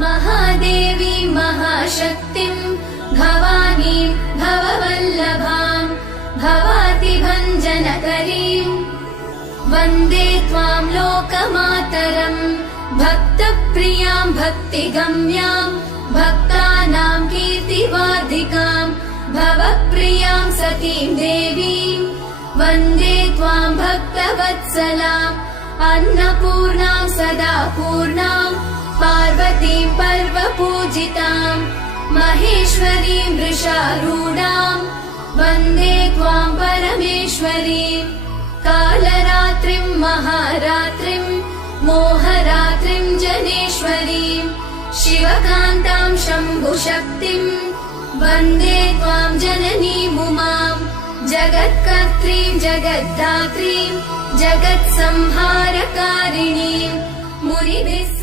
महादेवीं महाशक्तिं भवानीं भववल्लभां भवातिभञ्जनकरीं वन्दे त्वां लोकमातरं भक्तप्रियां भक्तिगम्यां भक्तानां कीर्तिवार्धिकां भवप्रियां सतीं देवीं वन्दे त्वां भक्तवत्सलाम् अन्नपूर्णां सदा पूर्णां पार्वतीं पर्वपूजितां महेश्वरीं वृषारूढां वन्दे त्वां परमेश्वरीं कालरात्रिं महारात्रिं मोहरात्रिं जनेश्वरीं शिवकान्तां शम्भुशक्तिं वन्दे त्वां जननीमुमां जगत्कर्त्रीं जगद्धात्रीं जगत्संहारकारिणीं मुनिभिः